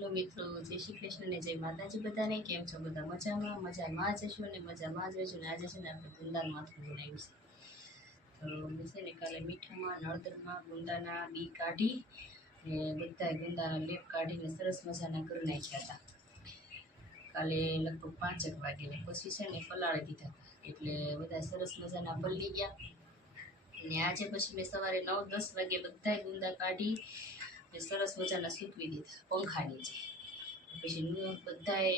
Hello મિત્રો, જય શ્રી કૃષ્ણ ને જય માતાજી બધાને. કેમ છો બધા? મજામાં જશો ને મજામાં જ રહેજો ને. આજે છે ને આપણે ગુંદાનું માથું બનાવ્યું છે. તો મેં છે ને કાલે મીઠામાં હળદરમાં ગુંદાના બી કાઢી ને બધા ગુંદાના લેપ કાઢીને સરસ મજાના કરી નાખ્યા હતા કાલે લગભગ 5 વાગે. પછી છે ને પલાળી દીધા હતા એટલે બધા સરસ મજાના પલળી ગયા. અને આજે પછી મેં સવારે 9-10 વાગે બધા ગુંદા કાઢી સરસ મજાના સૂકવી દીધા પંખા નીચે. પછી બધાએ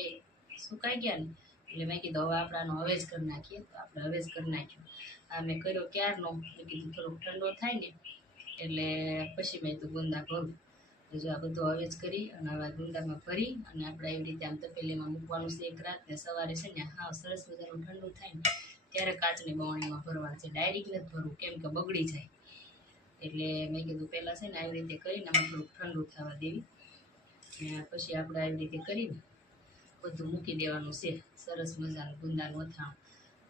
સુકાઈ ગયા ને એટલે મેં કીધું હવે આપણે આનો હવેજ કરી નાખીએ. તો આપણે હવેજ કરી નાખ્યો. આ મેં કર્યો ક્યારનો, મેં કીધું થોડોક ઠંડો થાય ને એટલે પછી મેં તો ગુંદા ભરું. તો જો આ બધું હવેજ કરી અને આવા ગુંદામાં ભરી અને આપણે એવી રીતે આમ તપેલીમાં મૂકવાનું છે એક રાત. ને સવારે છે ને હા સરસ મજાનું ઠંડુ થાય ને ત્યારે કાચની બવણીમાં ભરવાનું છે. ડાયરેક્ટ નથી ભરવું કેમ કે બગડી જાય. એટલે મેં કીધું પહેલાં છે ને આવી રીતે કરીને આમાં થોડુંક ઠંડુ થવા દેવી. પછી આપણે આવી રીતે કરીને બધું મૂકી દેવાનું છે. સરસ મજાનું ગુંદાનું અથાણું.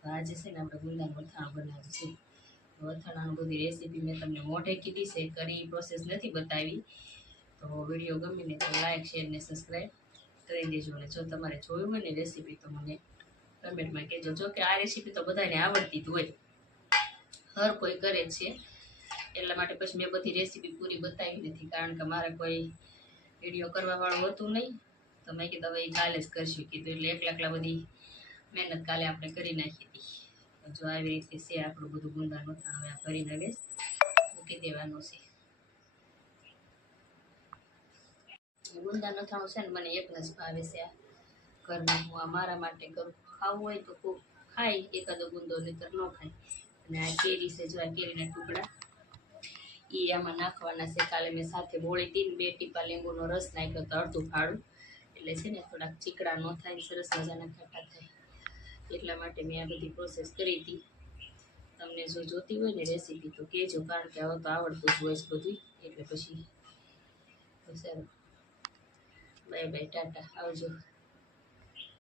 તો આજે છે ને આપણે ગુંદાનું અથાણું બનાવ્યું છે. તો અથાણાનું બધી રેસીપી મેં તમને મોઢે કીધી છે, કરી પ્રોસેસ નથી બતાવી. તો વિડીયો ગમીને તો લાઈક શેર ને સબસ્ક્રાઈબ કરી દેજો. અને જો તમારે જોયું હોય ને રેસીપી તો મને કમેન્ટમાં કહેજો. જો કે આ રેસીપી તો બધાને આવડતી જ હોય, હર કોઈ કરે છે. એટલા માટે પછી મેં બધી રેસીપી પૂરી બતાવી નથી, કારણ કે મારે કોઈ વિડીયો કરવા વાળું હતું નહીં. તો મેં કીધું હવે કાલે જ કરશું કીધું. એટલે એકલા બધી મહેનત કાલે આપણે કરી નાખી હતી. જો આવી રીતે છે આપણું બધું ગુંદાનું અથાણું. હવે આ ભરીને હવે મૂકી દેવાનું છે. ગુંદાનું અથાણું છે ને મને એકને જ ભાવે છે. આ ઘરમાં હું આ મારા માટે કરું. ખાવું હોય તો ખૂબ ખાય એકાદો ગુંદો, નહીતર ન ખાય. અને આ કેરી છે, જો આ કેરીના ટુકડા એ આમાં નાખવાના છે. કાલે મેં સાથે બોળી હતી ને 2 ટીપા લીંબુનો રસ નાખ્યો તો અડધું ફાળું. એટલે છે ને થોડાક ચીકડા ન થાય, સરસ મજાના ખાટા થાય. એટલા માટે મેં આ બધી પ્રોસેસ કરી હતી. તમને જો જોતી હોય ને રેસીપી તો કહેજો, કારણ કે હવે તો આવડતું જ હોય છે બધું. એટલે પછી સારું, બાય બાય, ટાટા, આવજો.